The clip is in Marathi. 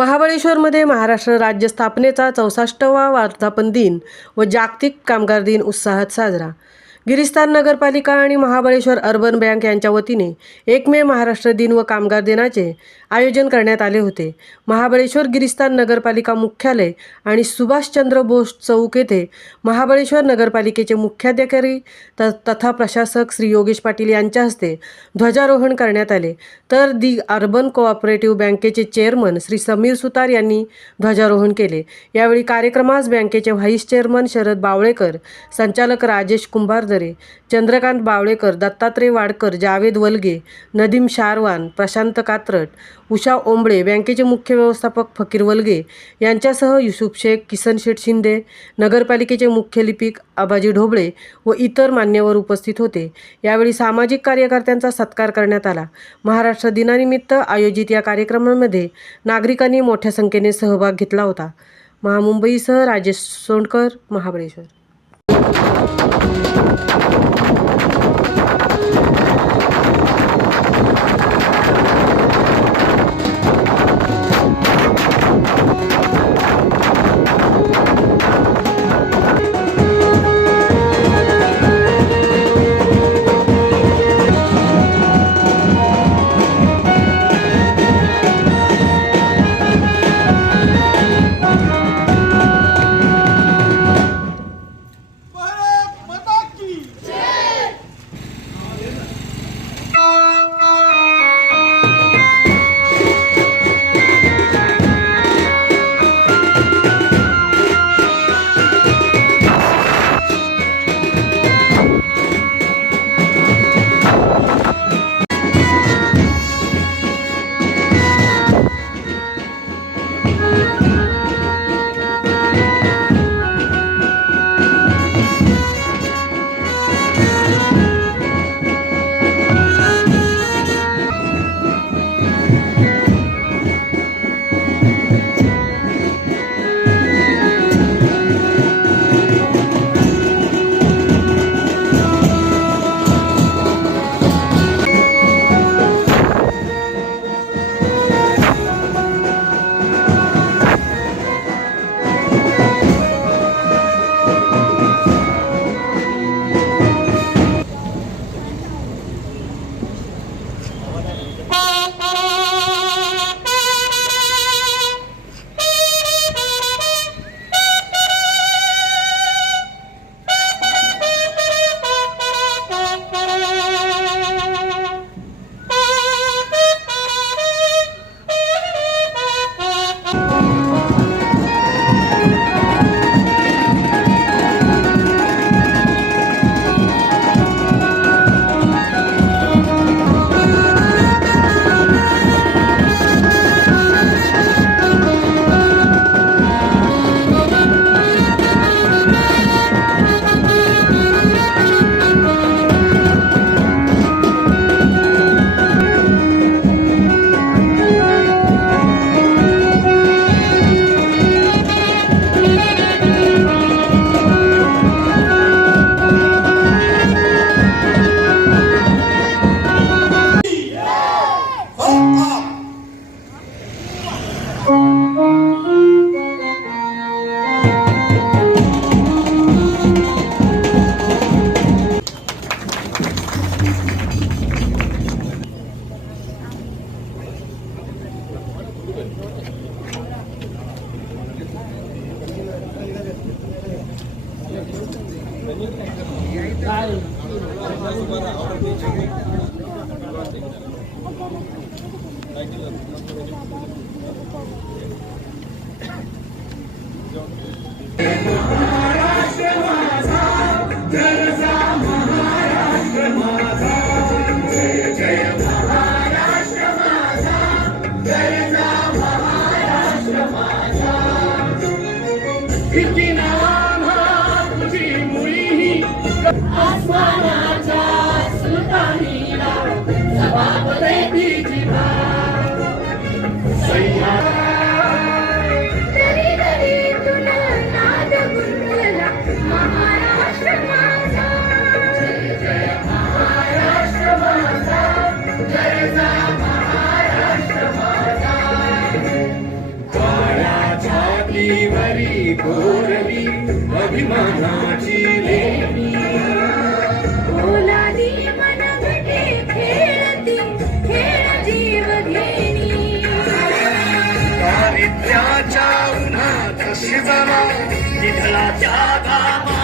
महाबळेश्वरमध्ये महाराष्ट्र राज्य स्थापनेचा 64वा वर्धापन दिन व जागतिक कामगार दिन उत्साहात साजरा। गिरीस्थान नगरपालिका आणि महाबळेश्वर अर्बन बँक यांच्या वतीने 1 मे महाराष्ट्र दिन व कामगार दिनाचे आयोजन करण्यात आले होते। महाबळेश्वर गिरीस्थान नगरपालिका मुख्यालय आणि सुभाषचंद्र बोस चौक येथे महाबळेश्वर नगरपालिकेचे मुख्याधिकारी तथा प्रशासक श्री योगेश पाटील यांच्या हस्ते ध्वजारोहण करण्यात आले, तर दी अर्बन कोऑपरेटिव्ह बँकेचे चेअरमन श्री समीर सुतार यांनी ध्वजारोहण केले। यावेळी कार्यक्रमास बँकेचे व्हाईस चेअरमन शरद बावळेकर, संचालक राजेश कुंभारदरे, चंद्रकांत बावळेकर, दत्तात्रय वाडकर, जावेद वलगे, नदीम शारवान, प्रशांत कात्रट, उषा ओंबळे, बँकेचे मुख्य व्यवस्थापक फकीर वलगे यांच्यासह युसुफ शेख, किसन शेठ शिंदे, नगरपालिकेचे मुख्य लिपिक आबाजी ढोबळे व इतर मान्यवर उपस्थित होते। यावेळी सामाजिक कार्यकर्त्यांचा सत्कार करण्यात आला। महाराष्ट्र दिनानिमित्त आयोजित या कार्यक्रमामध्ये नागरिकांनी मोठ्या संख्येने सहभाग घेतला होता। महामुंबईसह राजेश सोंडकर, महाबळेश्वर। शिजला निधळाच्या घामा